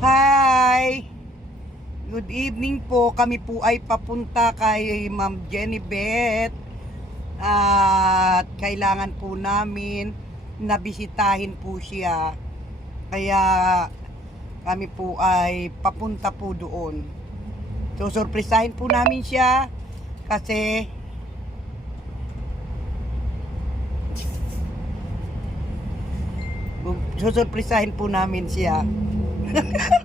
Hi! Good evening po. Kami po ay papunta kay Ma'am Jenny Beth. At kailangan po namin nabisitahin po siya. Kaya kami po ay papunta po doon. So, surprisahin po namin siya kasi susurprisahin po namin siya.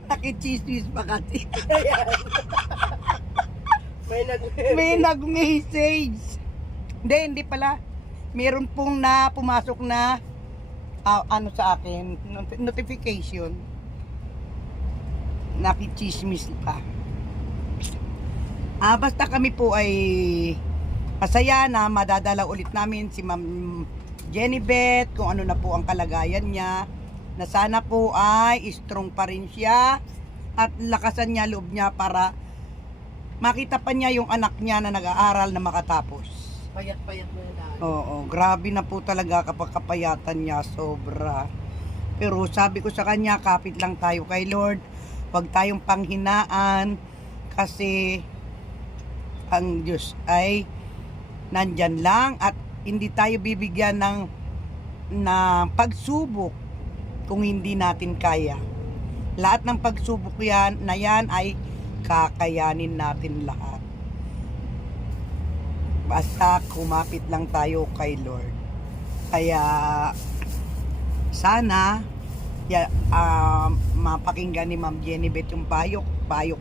Nakichismis pa kasi. May nag-message. Hindi pala. Meron pong pumasok na ano sa akin, notification. Nakichismis pa. Basta kami po ay masaya na madadala ulit namin si Ma'am Jenny Beth, kung ano na po ang kalagayan niya, na sana po ay strong pa rin siya at lakasan niya loob niya para makita pa niya yung anak niya na nag-aaral na makatapos. Payat-payat mo yan dahil. Oo, grabe na po talaga kapag kapayatan niya, sobra. Pero sabi ko sa kanya, kapit lang tayo kay Lord, huwag tayong panghinaan kasi ang Diyos ay nandyan lang at hindi tayo bibigyan ng pagsubok kung hindi natin kaya. Lahat ng pagsubok yan ay kakayanin natin lahat. Basta kumapit lang tayo kay Lord. Kaya sana mapakinggan ni Ma'am Jenny Beth yung payo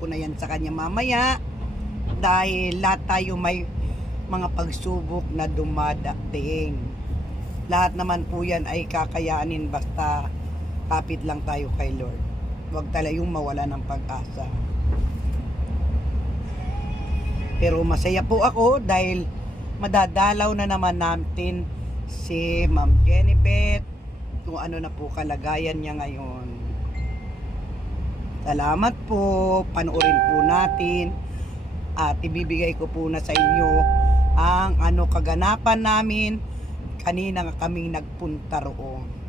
ko na yan sa kanya mamaya, dahil lahat tayo may mga pagsubok na dumadating. Lahat naman po yan ay kakayanin basta kapit lang tayo kay Lord. Huwag talayong mawala ng pag-asa. Pero masaya po ako dahil madadalaw na naman natin si Ma'am Jenny Beth, kung ano na po kalagayan niya ngayon. Salamat po, panoorin po natin at ibibigay ko po na sa inyo ang kaganapan namin kanina nga kaming nagpunta roon.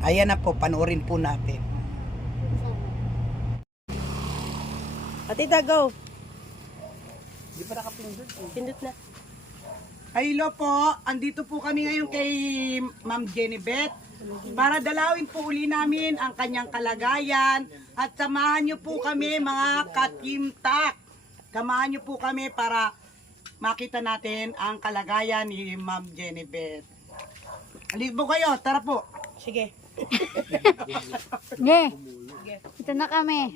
Ayan na po, panoorin po natin. Atita, go! Di pa nakapindot. Pindot na. Hello po, andito po kami ngayon kay Ma'am Jenny Beth para dalawin po uli namin ang kanyang kalagayan at samahan niyo po kami mga katimtak. Samahan niyo po kami para makita natin ang kalagayan ni Ma'am Jenny Beth. Halika po kayo, tara po. Sige. Sige. Ito na kami.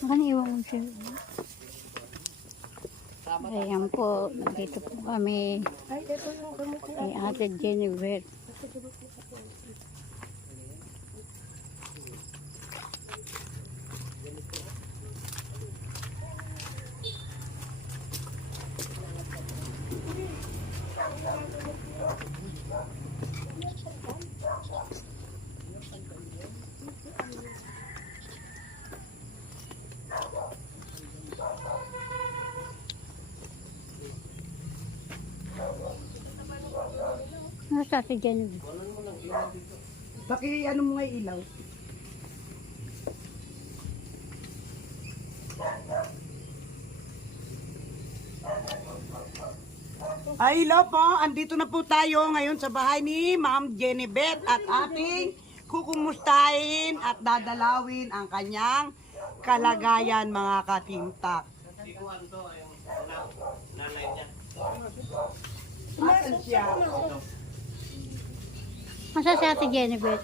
Makan iwan mo siya. Ayan po, dito po kami kay Ate Jenny Beth. Nasa si Jenny Beth? Ano mo nga ilaw? Ay, hello po. Andito na po tayo ngayon sa bahay ni Ma'am Jenny Beth at ating kukumustahin at dadalawin ang kanyang kalagayan, mga katimtak. Asan siya? Nasa si Ate Jenny Beth?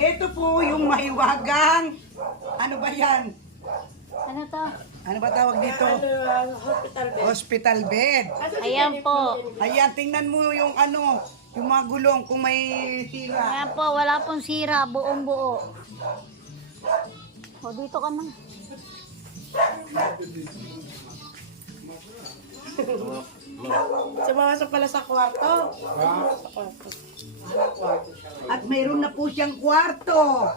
Ito po yung mahiwagang, ano ba yan? Ano to? Ano ba tawag dito? Hospital bed. Hospital bed. Ayan po. Ayan, tingnan mo yung yung mga gulong kung may sira. Ayan po, wala pong sira, buong buo. O, dito ka na. Sumamasok pala sa kwarto. Sa kwarto. At mayroon na po siyang kwarto.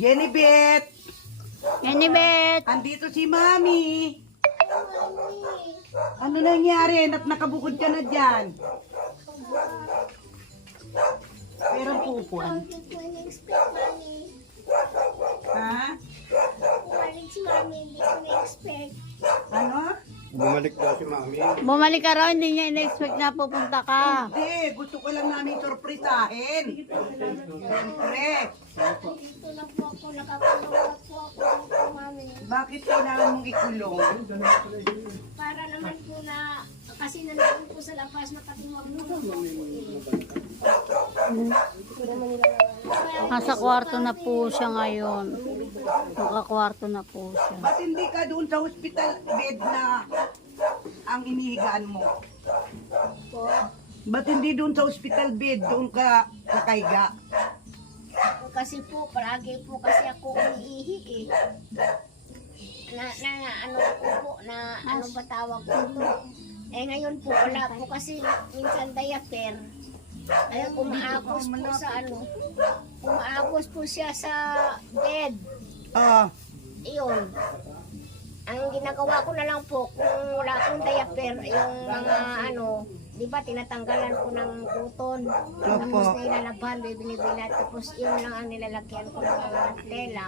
Jenny Beth, Jenibet! Andito si Mami. Ano nangyari? Nakabukod ka na dyan. Pero pupuan. Hindi ko na-expect, Mami. Ha? Bumalik si Mami, hindi ko na-expect. Ano? Bumalik daw si Mami. Bumalik ka raw, hindi niya in-expect na pupunta ka. Hindi, gusto ko lang namin sorpresahin. Siyempre. Dito na po ako, nakakulong po ako dito, Mami. Bakit kailangan mong ikulong? Para naman po na, kasi nandun po sa labas, matatumag po ako. Nasa kwarto na po siya ngayon. Nakakwarto na po siya. Ba't hindi ka doon sa hospital bed na ang inihigaan mo? Ba't hindi doon sa hospital bed, doon ka nakaiga? Kasi po, palagi po kasi ako umiihi eh. Ano ko po, ano ba tawag ko to? Eh ngayon po, wala po kasi minsan diaper. Ay, umaagos po sa ano, umaagos po siya sa bed. Ah, Iyon. Ang ginagawa ko na lang po, kung wala akong diaper, yung mga ano, di ba tinatanggalan ko ng buton. Tapos nilalaban, bibinibilat. Tapos yun lang ang nilalagyan ko ng mga tela.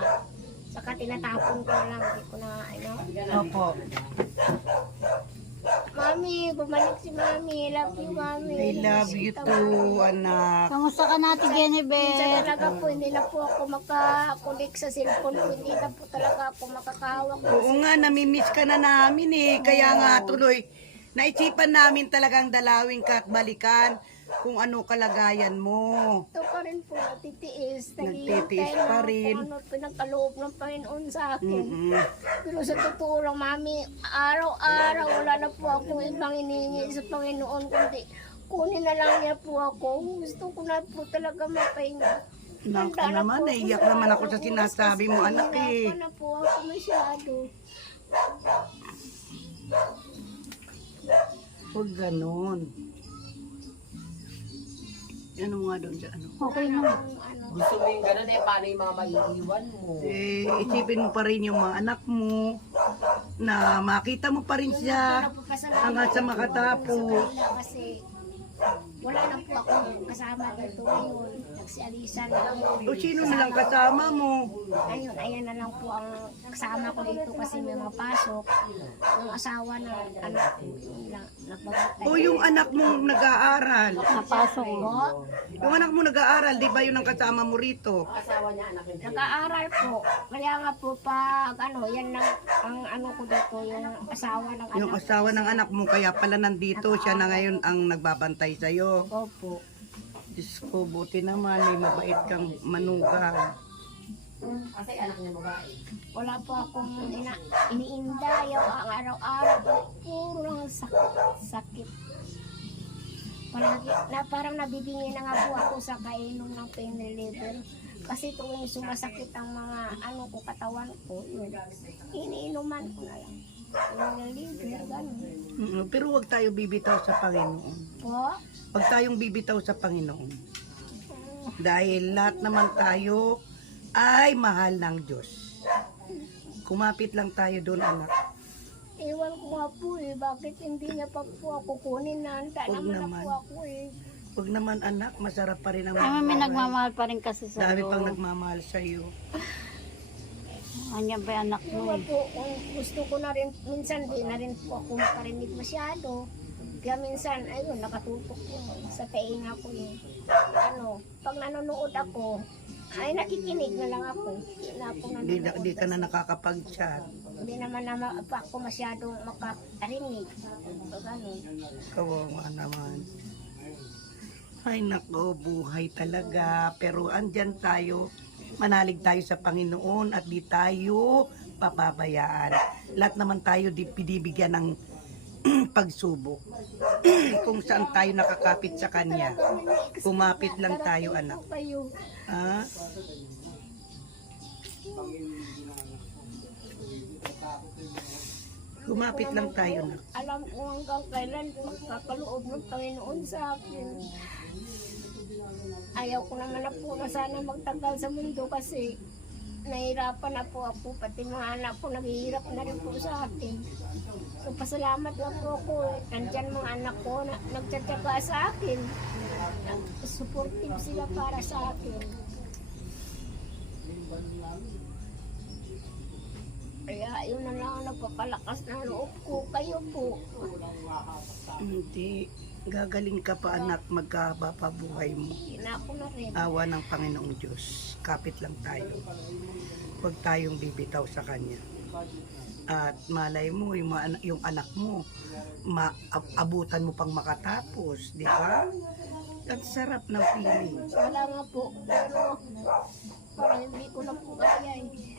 Saka tinatapon ko lang, hindi ko na ano. opo. Mami, bumalik si Mami. I love you, Mami. I love you too, anak. Kamusta ka natin, Minsan Jenibet? talaga po, hindi na po ako makakulik sa cellphone ko. Hindi na po talaga ako makakahawak. Oo nga, namimiss ka na namin eh. Kaya nga tuloy, naisipan namin talagang dalawin ka at balikan kung ano kalagayan mo. Ito pa rin po, natitiis. Nagtitiis pa rin. Kung ano pinagkaloob ng Panginoon sa akin. Mm-mm. Pero sa totoo lang, Mami, araw-araw wala na po akong ibang inihingi sa Panginoon. Kundi kunin na lang niya po ako. Gusto ko na po talaga mapahinga. Nak ka naman, naiyak naman ako sa sinasabi mo, anak eh. Nahirapan na po ako masyado. Huwag ganon. Ano mo nga doon sa ano? Okay na. Ano, Gusto mo yung gano'n eh, paano yung mga maiiwan mo? Eh, isipin mo pa rin yung mga anak mo na makita mo pa rin siya hanggang sa makatapos. kasi wala na po akong kasama dito ngayon. Nagsialisan na ako. O sino na lang kasama mo? Ayun, ayan na lang po ang kasama ko dito kasi may mga pasok. Yung asawa na anak ko, nagbabatay. O yung anak mo nag-aaral? Napasok mo. Po, Yung anak mo nag-aaral, di ba yun ang kasama mo rito? Asawa niya, anak niya. nag-aaral po. Kaya nga po pag ano, yan lang ang ano ko dito, yung asawa ng Yung anak. asawa ng anak mo, kaya pala nandito siya na ngayon ang nagbabantay sa'yo. Opo. Diyos ko, buti naman, may mabait kang manugang. Kasi anak niya babae. Wala po akong iniinda. Yung ang araw-araw, puro lang sakit. Palagi, parang nabibingi na nga po ako sa kainom ng pain reliever. Kasi tuwing sumasakit ang mga ano ko, katawan ko, yun, iniinuman ko na lang. Pain reliever, gano'n. Pero huwag tayo bibitaw sa Panginoon. Po, Huwag tayong bibitaw sa Panginoon. Dahil lahat naman tayo ay mahal ng Diyos. Kumapit lang tayo doon, anak. ewan ko nga po eh, bakit hindi niya pa po ako kunin na handa Huwag naman na naman. po ako eh. Huwag naman, anak, masarap pa rin ang Ay, may nagmamahal pa rin kasi sa Dami pang iyo. nagmamahal sa'yo. Anyan ba yung anak mo Ewan eh. po, kung gusto ko na rin, minsan di na rin po ako makarinig masyado. Kaya minsan, ayun, nakatutok po sa tainga ko yun. Ano, pag nanonood ako, ay nakikinig na lang ako. Hindi na ako nanonood. Di ka na nakakapag-chat. Hindi naman na pa ako masyadong makarinig. So, ganun. Kawawa naman. Ay nako, buhay talaga. Pero andyan tayo. Manalig tayo sa Panginoon at di tayo papabayaan. Lahat naman tayo binibigyan ng pagsubok. Kung saan tayo nakakapit sa Kanya. Kumapit lang tayo, anak. Ano kayo? Ha? Kumapit lang tayo, anak. Alam ko hanggang kailan magkakaloob ng Panginoon sa akin. Ayaw ko naman na po na sana magtagal sa mundo kasi nahihirapan na po ako, pati mga anak ko naghihirap na rin po sa akin. So, pasalamat na po ako. Nandyan mga anak ko na nagtsatsaga sa akin. Supportive sila para sa akin. Kaya yun na lang ang nagpapalakas ng loob ko. Kayo po. Hindi. Gagaling ka pa anak, magkabapabuhay mo. Ina ko na rin. Awa ng Panginoong Diyos. Kapit lang tayo. Huwag tayong bibitaw sa Kanya. At malay mo, yung anak mo, abutan mo pang makatapos. Di ba? Ang sarap ng feeling. Wala nga po. Pero parang hindi ko na po kaya eh.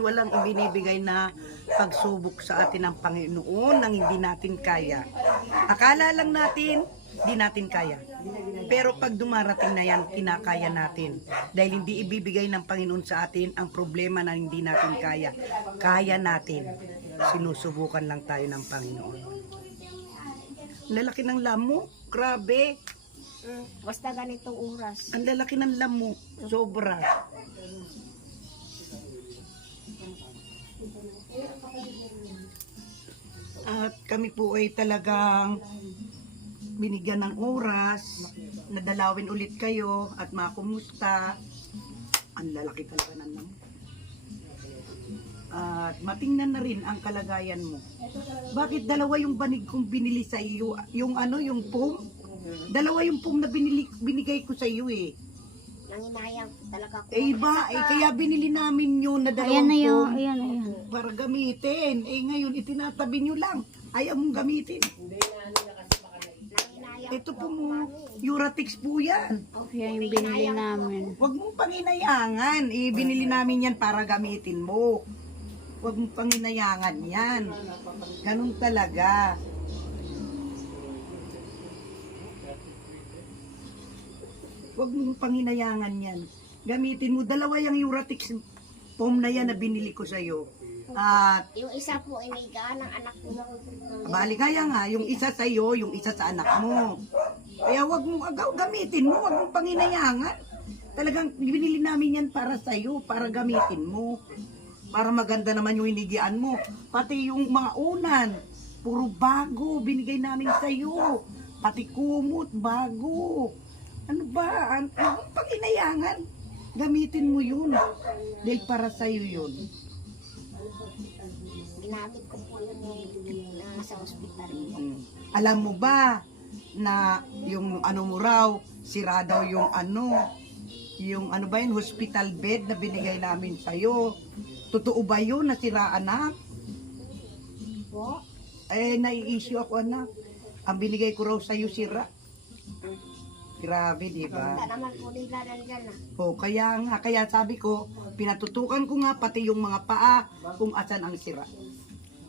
Walang ibinibigay na pagsubok sa atin ng Panginoon nang hindi natin kaya. Akala lang natin, di natin kaya. Pero pag dumarating na yan, kinakaya natin. Dahil hindi ibibigay ng Panginoon sa atin ang problema na hindi natin kaya. Kaya natin. Sinusubukan lang tayo ng Panginoon. Lalaki ng lamok. Grabe. Basta ganitong oras. Ang lalaki ng lamok. Sobra. At kami po ay talagang binigyan ng oras na dalawin ulit kayo at makumusta. Ang lalaki talaga ng lamok. At matingnan na rin ang kalagayan mo. Bakit dalawa yung banig kong binili sa iyo? Yung yung foam? Dalawa yung foam na binigay ko sa iyo eh. Nanginayang talaga ako. Kaya binili namin yun na Ayan dalawang na yun, foam ayan. para gamitin. Ngayon itinatabi nyo lang. Ayaw mong gamitin. Nanginayang Ito po mo, Uratex po yan. Yan yung binili namin. Huwag mong panginayangan. Binili namin yan para gamitin mo. Huwag mong panginayangan yan. Ganun talaga. Huwag mong panginayangan yan. Gamitin mo. Dalawa yung Uratex foam na yan na binili ko sa'yo. At Yung isa po, inigaan ng anak ko. bali kaya nga, yung isa sa iyo, yung isa sa anak mo. Kaya wag mong gamitin mo, wag mong panginayangan. Talagang binili namin yan para sa iyo, para gamitin mo. Para maganda naman yung hinigian mo. Pati yung mga unan, puro bago, binigay namin sa iyo. Pati kumot, bago. Ano ba? Huwag mong panginayangan. Gamitin mo yun. Dahil para sa iyo yun. Ginamit ko po yun yung nasa ospital. Alam mo ba na yung mo raw, sira daw yung yung ba yun, hospital bed na binigay namin sa'yo. Totoo ba yun na sira, anak? Po? Nai-issue ako, anak. Ang binigay ko raw sa'yo sira. Grabe, di ba? Ganda naman po nila nandyan na. Kaya sabi ko, pinatutukan ko nga pati yung mga paa kung asan ang sira.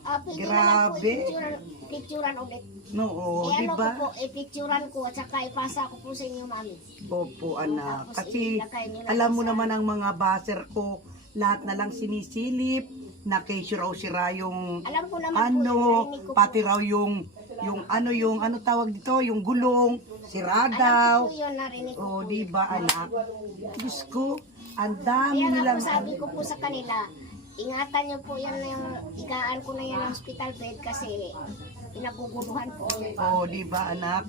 Pwede Grabe. naman po picturean ulit. No, di Ano ko ba? po, picturean ko at saka ipasa ko po sa inyo, mami. Opo, anak. Tapos Kasi ilagay nila alam mo sa- naman ang mga baser ko, lahat na lang sinisilip, na kay sira yung Alam ko naman po, narinig ko po. pati raw yung ano tawag dito, yung gulong, sira daw. Alam ko po yun, narinig ko. O, di ba, anak? Diyos ko, ang dami Kaya nga nilang... po sabi ko po sa kanila, ingatan niyo po yan na yung igaan ko na yan ng hospital bed kasi pinaguguluhan po yun. O, di ba, anak?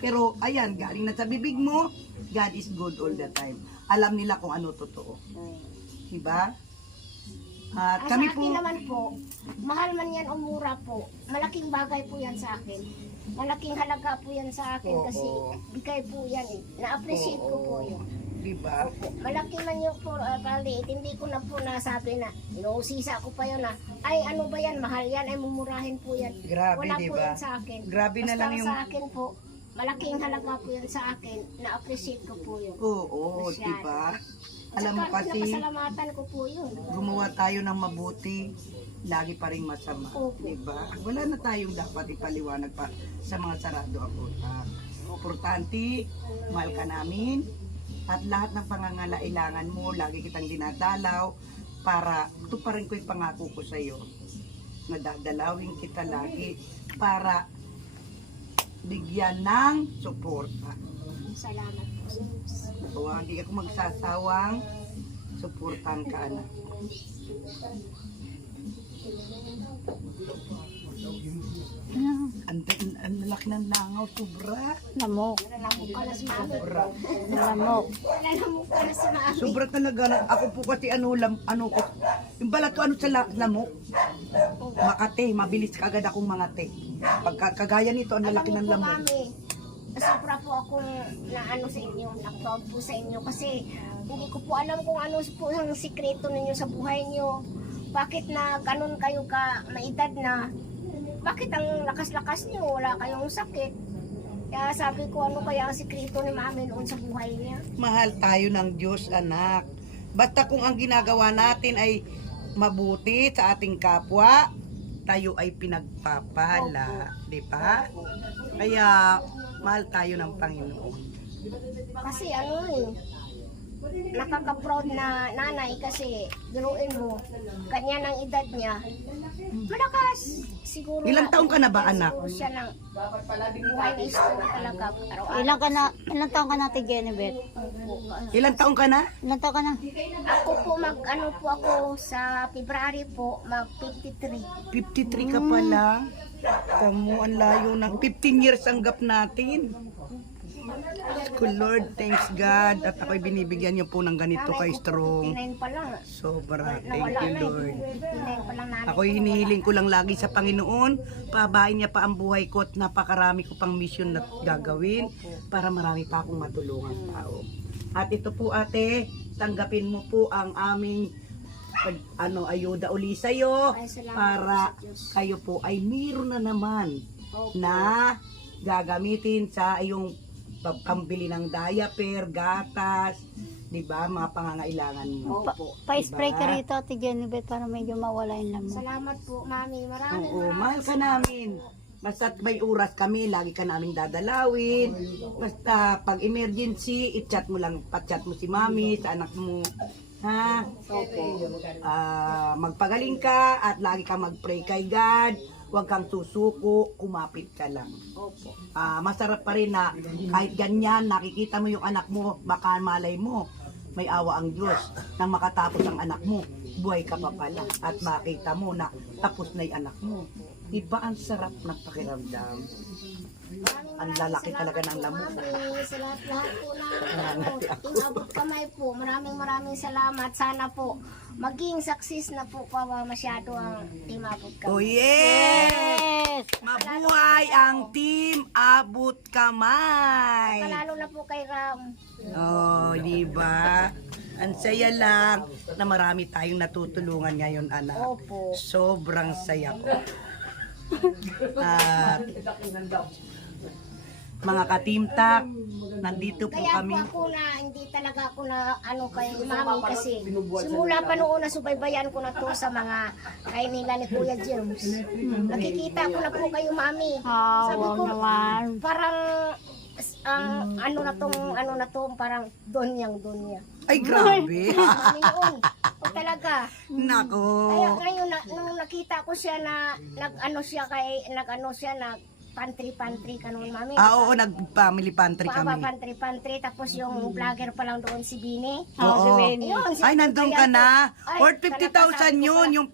Pero, ayan, galing na sa bibig mo, God is good all the time. Alam nila kung ano totoo. Di ba? At Sa kami akin po, naman po, mahal man yan o mura po, malaking bagay po yan sa akin. Malaking halaga po yan sa akin kasi bigay po yan eh. Na-appreciate ko po yun. di ba? Malaki man yung po, kaliit, hindi ko na po nasabi na, inuusisa ko pa yun na, ay ano ba yan, mahal yan, ay mumurahin po yan. Grabe, Wala di po ba? yan sa akin. Grabe na Basta lang yung... sa akin po, malaking halaga po yan sa akin, na-appreciate ko po yun. Oo, Masyado. di ba? At Alam mo saka, kasi, pinapasalamatan ko po yun. gumawa tayo ng mabuti, lagi pa rin masama. Opo. Di ba? Wala na tayong dapat ipaliwanag pa sa mga sarado ang utak. Importante, mahal ka namin, at lahat ng pangangailangan mo, lagi kitang dinadalaw para tuparin ko yung pangako ko sa iyo. Nadadalawin kita lagi para bigyan ng suporta. Salamat po sa Diyos. So, hindi ako magsasawang Suportahan ka, anak. Ang laki ng langaw, sobra. Lamok. Nalamok ka na si mami. Sobra. Lamok. Nalamok ka na si mami. Sobra talaga. Ako po kasi ano ko. Yung balat ko ano sa lamok. Makate, mabilis kagad akong mangate. Kagaya nito, ang lalaki ng Alam mo po, lamok. mami, sobra po akong naano sa inyo, na-proud po sa inyo kasi hindi ko po alam kung ano po ang sikreto ninyo sa buhay niyo. Bakit na ganun kayo ka maedad na? Bakit ang lakas-lakas niyo? Wala kayong sakit. Kaya sabi ko, ano kaya ang sikreto ni mami noon sa buhay niya? Mahal tayo ng Diyos, anak. Basta kung ang ginagawa natin ay mabuti sa ating kapwa, tayo ay pinagpapala, di ba? Kaya mahal tayo ng Panginoon. Kasi ano nakaka-proud na nanay kasi biruin mo, kanya ng edad niya, malakas. Siguro Ilang taon ka na ba, anak? Siguro siya ng buhay na istro talaga. Ilang taon ka na, Ate Jennifer? Ilang taon ka na? Ilang taon ka na? Ako po ano po ako sa February po mag 53. 53 ka pa lang. Kamu, ang layo ng 15 years ang gap natin. Ko Lord, thanks God. At ako'y binibigyan niyo po ng ganito kay strong. 59 pa lang. Sobra. Thank Nawala you, na Lord. 59 pa lang namin. Ako'y hinihiling ko lang lagi sa Panginoon. Pabahin niya pa ang buhay ko at napakarami ko pang mission na gagawin para marami pa akong matulungan tao. At ito po, ate, tanggapin mo po ang aming ayuda uli sa'yo Ay, salamat para po sa Diyos. kayo po ay mayroon na naman na gagamitin sa iyong pambili ng diaper, gatas, di ba, mga pangangailangan mo. Pa-spray ka Diba? rito, Ate Jennifer, para medyo mawala yung lamok. Salamat po, mami. Maraming Oo, mahal ka namin. Basta't may oras kami, lagi ka namin dadalawin. Basta pag emergency, i-chat mo lang, pa-chat mo si mami, sa anak mo. Ha? Magpagaling ka at lagi ka mag-pray kay God. Huwag kang susuko, kumapit ka lang. Masarap pa rin na kahit ganyan, nakikita mo yung anak mo, baka malay mo, may awa ang Diyos. Nang makatapos ang anak mo, buhay ka pa pala. At makita mo na tapos na yung anak mo. Diba ang sarap ng pakiramdam? Ang lalaki talaga ng lamok. Mami, sa lahat po na inabot kamay po. Maraming salamat. Sana po maging success na po pa masyado ang team abot Oh kamay. yes! Mabuhay ang team Abot Kamay! Palalo na po kay Ram. Oh, di ba? Ang saya lang na marami tayong natutulungan ngayon, anak. Opo. Sobrang saya ko. At mga katimtak, nandito po Kaya kami. po ako na hindi talaga ako na ano kay mami kasi simula pa noon na subaybayan ko na to sa mga kay nila ni Kuya James. Nakikita ko na po kayo mami. Sabi wow ko naman. parang ang ano na tong parang donyang. Ay, grabe. Panginoon, o talaga. Nako. Kaya ngayon nung nakita ko siya na nag-ano siya na pantry kanon mami. Oo, nag-family pantry kami. Pantry tapos yung vlogger pa lang doon si Bini. Oh, si Oo. Benny. Ayun, Ay, nandun ka na. Ay, Worth talaga, 50,000 yun, yung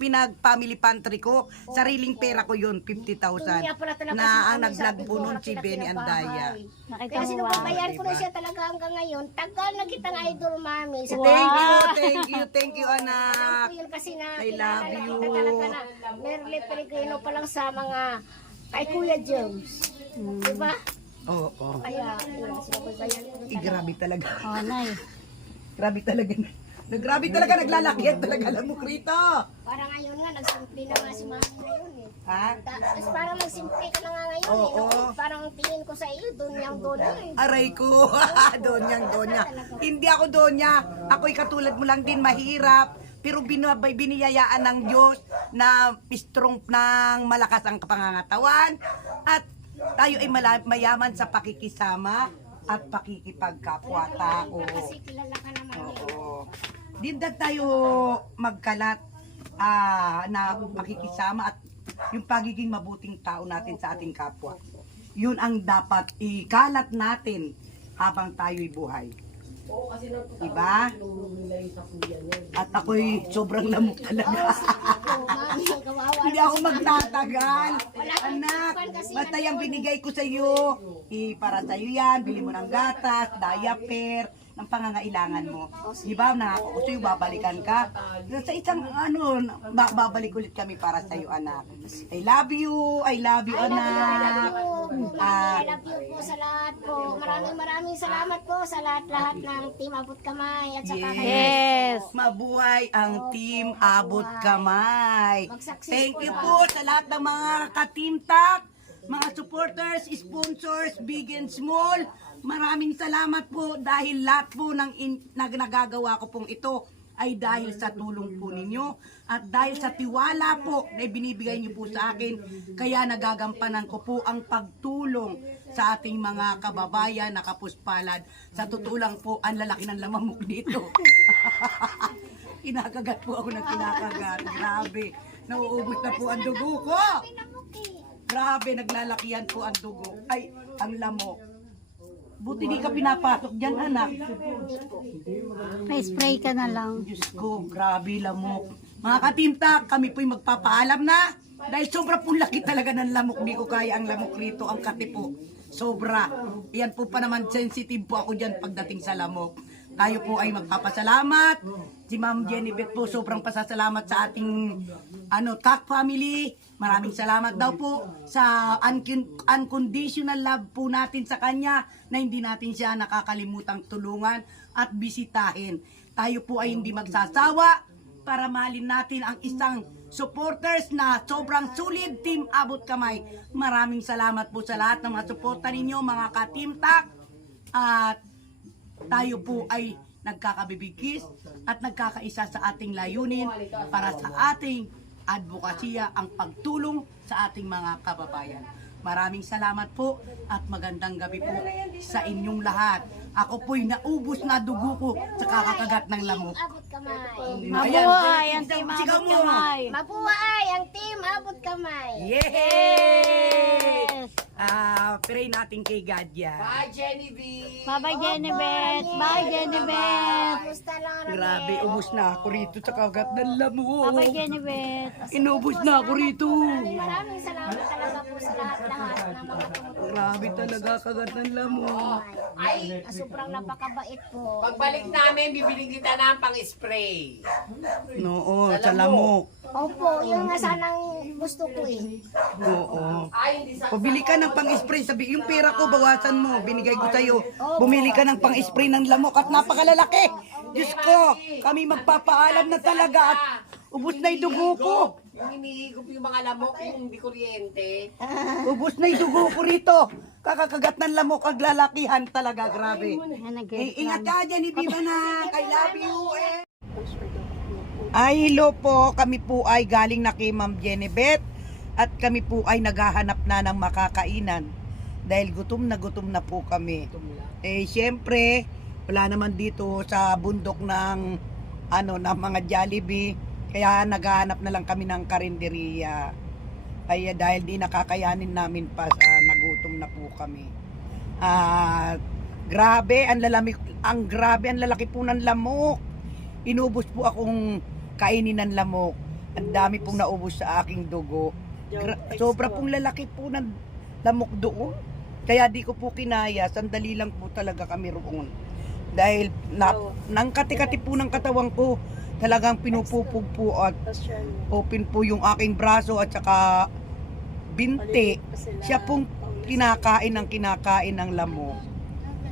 pinag-family pantry ko. Sariling pera ko yun, Kaya 50,000. pala talaga Na si ang Mami, nag-vlog sabi po ko, nun si laki-laki Benny ng Andaya. bahay. Nakita Kaya mo ba? sinubabayan ko na Diba? siya talaga hanggang ngayon. Tagal na kitang idol, mami. Sa Thank you, anak. Alam ko yun kasi na I kilala love na you. kita talaga na Merle Pellegrino pa lang sa mga kay Kuya James. Diba? Oo. Kaya yun, sinubabayan ko na talaga. Grabe talaga. Oh, nay. Grabe talaga. Grabe talaga, naglalakyan talaga lamok rito. Parang ngayon nga, nagsimple na nga si mami ngayon eh. Ha? Tapos parang magsimple ka na nga ngayon Oo. eh. No? Parang tingin ko sa iyo, donya eh. Aray ko. Donya. Hindi ako donya. Ako'y katulad mo lang din, mahirap. Pero biniyayaan ng Diyos na strong ng malakas ang pangangatawan. At tayo ay mayaman sa pakikisama at pakikipagkapwa-tao. Kasi kilala ka naman eh. Oo. Din tayo magkalat na pakikisama at yung pagiging mabuting tao natin sa ating kapwa. Yun ang dapat ikalat natin habang tayo'y buhay. Oo, kasi nang Diba? nila yung sa kuya niya. At ako'y sobrang lamok talaga. Mami, kawawa. Hindi ako magtatagal. Anak, basta yung binigay ko sa iyo, para sa iyo yan, bili mo ng gatas, diaper, ng pangangailangan mo. Di ba, nakako ko sa'yo, babalikan ka. Sa isang, babalik ulit kami para sa iyo, anak. I love you, anak. I love you po sa lahat po. Maraming salamat po sa lahat ng Team Abot Kamay at saka Yes. Mabuhay ang Team Abot Kamay. Mag-success Thank po you lahat. po sa lahat ng mga ka-teamtak, mga supporters, sponsors, big and small. Maraming salamat po dahil lahat po ng nagagawa ko pong ito ay dahil sa tulong po ninyo at dahil sa tiwala po na binibigay niyo po sa akin. Kaya nagagampanan ko po ang pagtulong sa ating mga kababayan na kapuspalad. Sa totoo lang po, ang lalaki ng lamamok dito. Kinakagat po ako ng kinakagat. Grabe. Nauubos na po ang dugo ko. Grabe, naglalakihan po ang dugo. Ay, ang lamok. Buti di ka pinapasok dyan, anak. May spray ka na lang. Diyos ko, grabe lamok. Mga katimtak, kami po'y magpapaalam na. Dahil sobra pong laki talaga ng lamok. Di ko kaya ang lamok rito, ang kati po. Sobra. Iyan po pa naman, sensitive po ako dyan pagdating sa lamok. Tayo po ay magpapasalamat. Si Ma'am Jennifer po, sobrang pasasalamat sa ating TAC family. Maraming salamat daw po sa unconditional love po natin sa kanya na hindi natin siya nakakalimutang tulungan at bisitahin. Tayo po ay hindi magsasawa para mahalin natin ang isang supporters na sobrang solid Team Abot Kamay. Maraming salamat po sa lahat ng mga suporta ninyo, mga ka-teamtak. At tayo po ay nagkakabibigkis at nagkakaisa sa ating layunin para sa ating advokasya, ang pagtulong sa ating mga kababayan. Maraming salamat po at magandang gabi po sa inyong lahat. Ako po'y naubos na dugo ko sa kakakagat ng lamok. Abot Kamay. Mabuhay ang Team sigaw Abot mo. Kamay. Mabuhay ang Team Abot Kamay. Yes! Pray natin kay God yan. Bye, Jenny B! Bye-bye, Jennifer. Bye, Jennifer. Gusto lang ang Grabe, ubos na ako rito sa kagat ng lamok. Bye-bye, Jennifer. Inubos na ako rito. Maraming salamat talaga po sa lahat ng mga tumutulong. Grabe talaga kagat ng lamok. Ay, Sobrang napakabait po. pagbalik namin, bibiling kita ng pang-spray. Oo, sa lamok. Opo, yun nga sanang gusto ko eh. Oo. Ay, hindi sa... Pabili ka ng pang-spray. Sabi, yung pera ko, bawasan mo. Binigay ko sa'yo. Bumili ka ng pang-spray ng lamok at napakalalaki. Diyos ko, kami magpapaalam na talaga at ubos na yung dugo ko. Yung hinihigop yung mga lamok, yung hindi kuryente. Ubos na yung dugo ko rito. Kakakagat ng lamok, ang lalakihan talaga. Grabe. Ingat ka dyan, Ibibanak. I love you. Ay, hello po. Kami po ay galing na kay Ma'am Jennifer at kami po ay naghahanap na ng makakainan dahil gutom na po kami. Siyempre, wala naman dito sa bundok ng ng mga Jollibee, kaya naghahanap na lang kami ng karinderiya. Kaya dahil di nakakayanin namin pa sa nagutom na po kami. Grabe, ang lalaki po ng lamok. Inubos po akong kainin ng lamok. Ang dami pong naubos sa aking dugo. Sobra pong lalaki po ng lamok doon. Kaya di ko po kinaya. Sandali lang po talaga kami roon. Dahil nang kati-kati po ng katawan ko, talagang pinupupog po at open po yung aking braso at saka binti. Siya pong kinakain ng lamok.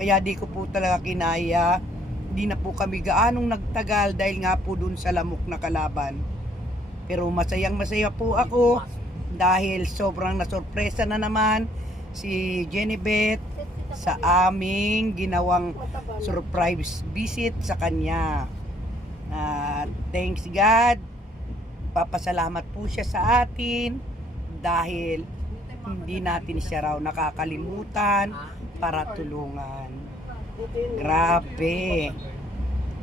Kaya di ko po talaga kinaya. Di na po kami gaanong nagtagal dahil nga po dun sa lamok na kalaban. Pero masayang-masaya po ako dahil sobrang nasorpresa na naman si Jennifer sa aming ginawang surprise visit sa kanya. Thanks God. Papasalamat po siya sa atin dahil hindi natin siya raw nakakalimutan para tulungan. Grabe.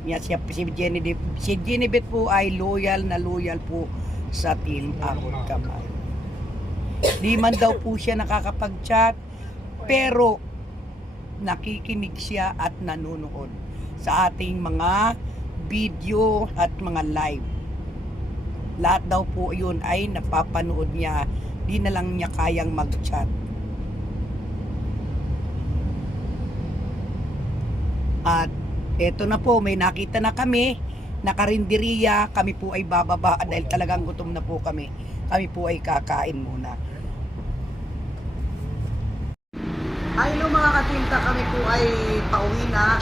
Yan siya, si Jennifer po ay loyal po sa Team Abot Kamay. Di man daw po siya nakakapag-chat, pero nakikinig siya at nanonood. sa ating mga video at mga live. Lahat daw po yun ay napapanood niya. Di na lang niya kayang mag-chat. At eto na po, may nakita na kami, nakarinderiya, kami po ay bababa dahil talagang gutom na po kami. Kami po ay kakain muna. Ay no mga katinta, kami po ay pauwi na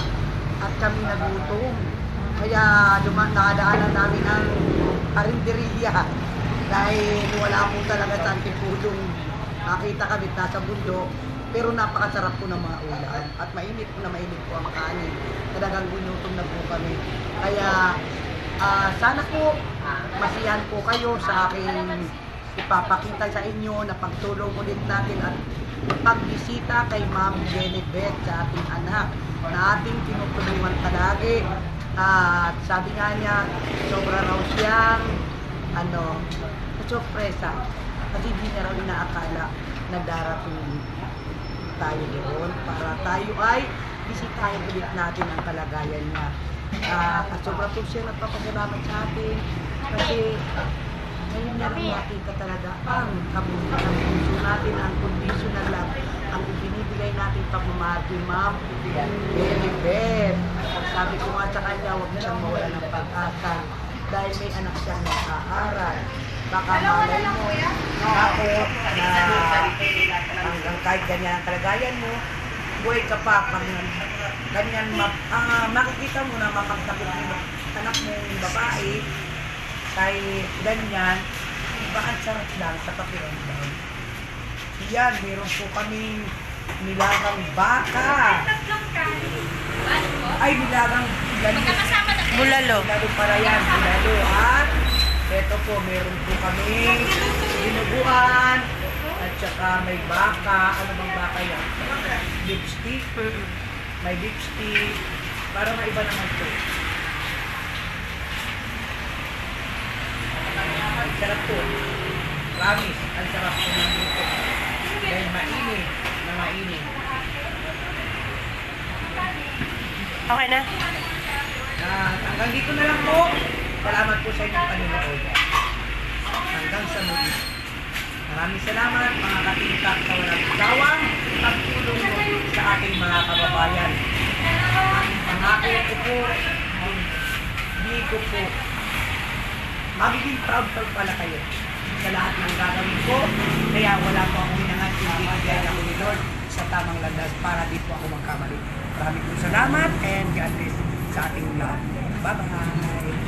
at kami nagutom. Kaya nakadaanan namin ang karinderiya dahil wala po talaga sa antipulong. Nakita kami nasa bundok. Pero napakasarap po ng mga ulam at mainit po ang kanin. Talagang gunutom na po kami. Kaya sana po masiyahan po kayo sa aking ipapakita sa inyo na pagtulong ulit natin at pagbisita kay Ma'am Jenibeth sa ating anak na ating tinutulungan palagi. At sabi nga niya, sobra raw siyang sorpresa kasi hindi na raw inaakala na darating tayo doon para tayo ay bisitahin ulit natin ang kalagayan niya. At sobra po siya nagpapasalamat sa atin kasi ngayon na rin makita talaga ang kabutihan ng puso natin, ang conditional love, ang binibigay natin pagmamahal kay Ma'am Jenibeth. Sabi ko nga sa kanya, huwag na siyang mawala ng pag-asa dahil may anak siyang nag-aaral. Baka malay mo ako na hanggang kahit ganyan ang kalagayan mo, buhay ka pa pang ganyan makikita mo na mapagtakot mo anak mo yung babae kahit ganyan, baka sarap lang sa pakiramdam. Yan, meron po kami nilagang baka. Ay, nilagang bulalo. Bulalo para yan, bulalo. At eto po, meron po kami dinuguan at saka may baka. Ano bang baka yan? Beef stick. May beef stick. Para maiba naman po. Ang sarap po. Promise, ang sarap po ng dito. Dahil mainit na mainit. Okay na? Hanggang dito na lang po. Salamat po sa inyong panonood. Hanggang sa muli. Maraming salamat mga katintak sa walang sawang pagtulong sa ating mga kababayan. Ang pangako ko po, hindi ko po magiging proud pala kayo sa lahat ng gagawin ko. Kaya wala po akong hinangat yung binigay ako ni Lord sa tamang landas para di po ako magkamali. Maraming po salamat and God bless sa ating lahat. Bye-bye!